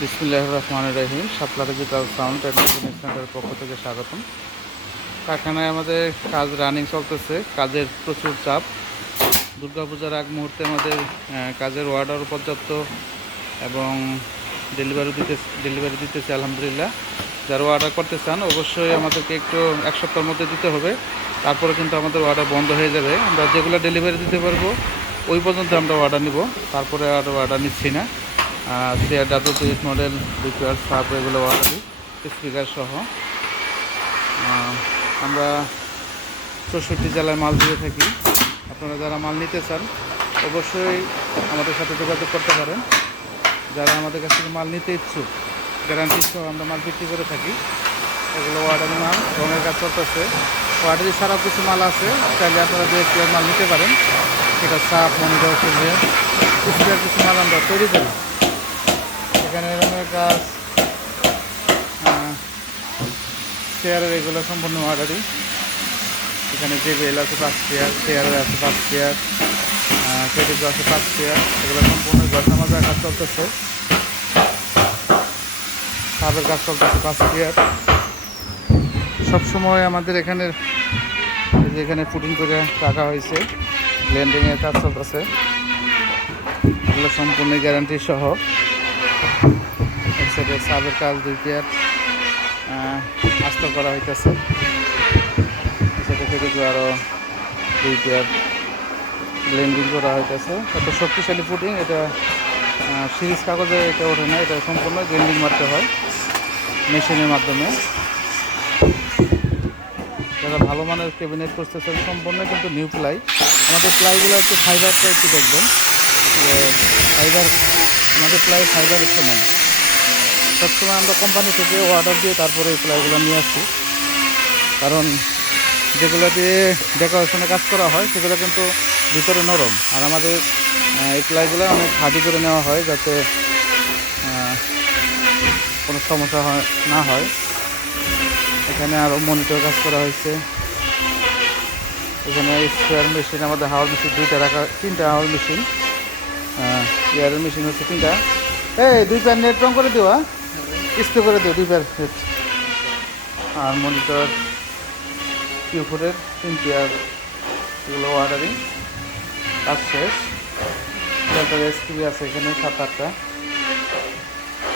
বিসমুল্লাহ রহমান রহিম সাতলা ডিজিটাল সাউন্ড অ্যান্ড সেন্টারের পক্ষ থেকে স্বাগতম। কারখানায় আমাদের কাজ রানিং চলতেছে, কাজের প্রচুর চাপ। দুর্গাপূজার আগ মুহূর্তে আমাদের কাজের অর্ডার পর্যাপ্ত এবং ডেলিভারি দিতে ডেলিভারি দিতেছে, আলহামদুলিল্লাহ। যারা অর্ডার করতে চান, অবশ্যই আমাদেরকে একটু এক সপ্তাহের মধ্যে দিতে হবে। তারপরে কিন্তু আমাদের অর্ডার বন্ধ হয়ে যাবে। আমরা যেগুলো ডেলিভারি দিতে পারব, ওই পর্যন্ত আমরা অর্ডার নিব। তারপরে আর অর্ডার নিচ্ছি না। চেয়ার ডাবল টুইট মডেল রিপেয়ার সাপ এগুলো দিই স্পিকার সহ। আমরা চৌষট্টি জেলায় মাল দিয়ে থাকি। আপনারা যারা মাল নিতে চান, অবশ্যই আমাদের সাথে যোগাযোগ করতে পারেন। যারা আমাদের কাছ থেকে মাল নিতে ইচ্ছুক গ্যারান্টি সহ আমরা মাল বিক্রি করে থাকি। এগুলো ওয়ার্ডারি মাল, রঙের কাজ চলতেছে। ওয়ার্ডারি সারা কিছু মাল আছে, চাইলে আপনারা যে মাল নিতে পারেন। সেটা সাপ, মনিটর স্পেয়ার কিছু মাল আমরা তৈরি করি। এখানে রঙের কাজ চেয়ারের এগুলো সম্পূর্ণ অর্ডারই এখানে যে বেল আছে পাঁচ চেয়ার চেয়ারের আছে পাঁচ চেয়ার টেবিল আছে পাঁচ চেয়ার এগুলো সম্পূর্ণ ঘটনা মাজার কাজ চলতেছে। সাবের কাজ চলতেছে পাঁচ চেয়ার সবসময় আমাদের এখানে ফুটিং করে রাখা হয়েছে ব্লেন্ডিংয়ের কাজ চলতেছে। এগুলো সম্পূর্ণ গ্যারান্টি সহ। এক সাইডে সাবের কাজ দুই পেয়ার আস্তর করা হইতেছে। সেটা থেকে আরও দুই পেয়ার ব্লেন্ডিং করা হইতেছে। এত শক্তিশালী ফুটিং এটা সিরিজ কাগজে এটা ওঠে না, এটা সম্পূর্ণ গ্রেন্ডিং মারতে হয়, মেশিনের মাধ্যমে। যারা ভালো মানের ক্যাবিনেট করতেছেন সম্পূর্ণ কিন্তু নিউ প্লাই আমাদের প্লাইগুলো একটু ফাইবারটা একটু দেখবেন। যে ফাইবার আমাদের প্লাই ফাইবার সমান সবসময় আমরা কোম্পানি থেকে অর্ডার দিয়ে তারপরে এই প্লাইগুলো নিয়ে আসি। কারণ যেগুলো দিয়ে ডেকোরেশনে কাজ করা হয়, সেগুলো কিন্তু ভিতরে নরম। আর আমাদের এই প্লাইগুলো অনেক হাডি করে নেওয়া হয় যাতে কোনো সমস্যা হয়, না হয়। এখানে আরও মনিটর কাজ করা হয়েছে। এখানে স্কোয়ার মেশিন আমাদের হাওয়ার মেশিন দুইটা রাখা, তিনটা হাওয়ার মেশিন এয়ারের মেশিন হচ্ছে তিনটা। এই, দুই প্যার নেট রং করে দিও স্প্রে করে দিও, দুই প্যার নেট আর মনিটর কিউফোরের তিন পেয়ার এগুলো অর্ডারিং কাজ শেষ। এসপিবি আছে এখানে, সাত আটটা।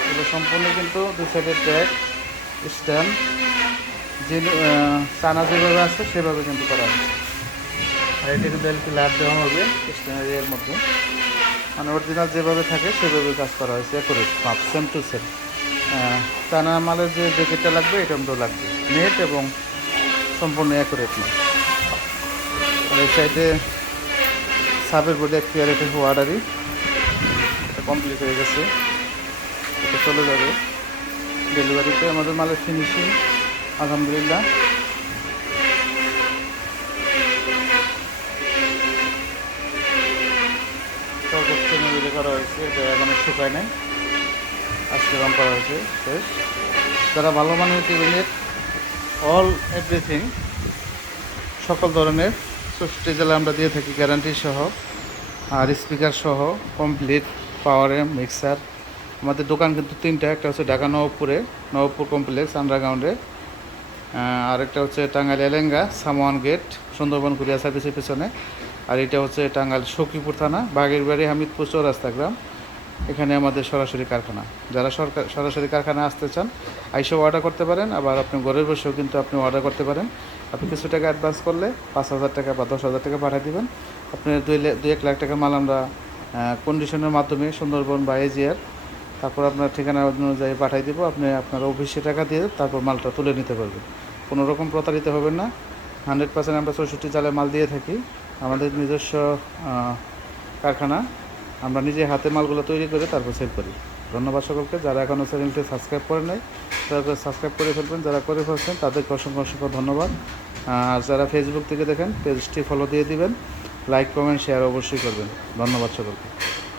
এগুলো সম্পূর্ণ কিন্তু দুই সাইডের ট্যাগ স্ট্যান্ড যে চানা যেভাবে আছে, সেভাবে কিন্তু করা হবে আর এটা কিন্তু লাভ দেওয়া হবে স্ট্যান্ডারি এর মধ্যে। মানে অরিজিনাল যেভাবে থাকে, সেভাবে কাজ করা হয়েছে করে মাপ সেম টু সেম চানা মালের যে জ্যাকেটটা লাগবে, এটা মতো লাগবে। নেট এবং সম্পূর্ণ অ্যাকুরেট না আর এই সাইডে সাবের বোর্ডে এক পেয়ার এটা অর্ডারই এটা কমপ্লিট হয়ে গেছে। এটা চলে যাবে। ডেলিভারিতে আমাদের মালের ফিনিশিং আলহামদুলিল্লাহ। হয়েছে শুকায় নাই। আজকে রং করা হয়েছে যারা ভালো মানের ক্যাবিনেট অল এভরিথিং সকল ধরনের চৌষট্টি জেলা আমরা দিয়ে থাকি গ্যারান্টি সহ, আর স্পিকার সহ কমপ্লিট পাওয়ারে মিক্সার আমাদের দোকান কিন্তু তিনটা, একটা হচ্ছে ঢাকা নবপুরে, নবপুর কমপ্লেক্স আন্ডারগ্রাউন্ডে আর একটা হচ্ছে টাঙ্গাইল এলেঙ্গা, সামোয়ান গেট সুন্দরবন কুরিয়া সার্ভিসের পেছনে। আর এটা হচ্ছে টাঙ্গাইল সখীপুর থানা, বাগেরবাড়ি, হামিদপুর, চৌরাস্তা গ্রাম। এখানে আমাদের সরাসরি কারখানা। যারা সরকার সরাসরি কারখানা আসতে চান আইসেও অর্ডার করতে পারেন, আবার আপনি ঘরের বসেও কিন্তু আপনি অর্ডার করতে পারেন। আপনি কিছু টাকা অ্যাডভান্স করলে পাঁচ হাজার টাকা বা দশ হাজার টাকা পাঠিয়ে দেবেন। আপনি দুই দুই এক লাখ টাকা মাল আমরা কন্ডিশনের মাধ্যমে সুন্দরবন বা এজিয়ার তারপর আপনার ঠিকানা অনুযায়ী পাঠিয়ে দেবো। আপনি আপনার অফিসে টাকা দিয়ে তারপর মালটা তুলে নিতে পারবেন। কোনো রকম প্রতারিত হবেন না। হান্ড্রেড পার্সেন্ট আমরা চৌষট্টি চালে মাল দিয়ে থাকি। আমাদের নিজস্ব কারখানা। আমরা নিজে হাতে মালগুলো তৈরি করে তারপর সেল করি। ধন্যবাদ সকলকে। যারা এখনও চ্যানেলটি সাবস্ক্রাইব করে নেয় তারা সাবস্ক্রাইব করে ফেলবেন। যারা করে ফেলছেন, তাদেরকে অসংখ্য অসংখ্য ধন্যবাদ। আর যারা ফেসবুক থেকে দেখেন পেজটি ফলো দিয়ে দিবেন। লাইক কমেন্ট শেয়ার অবশ্যই করবেন। ধন্যবাদ সকলকে।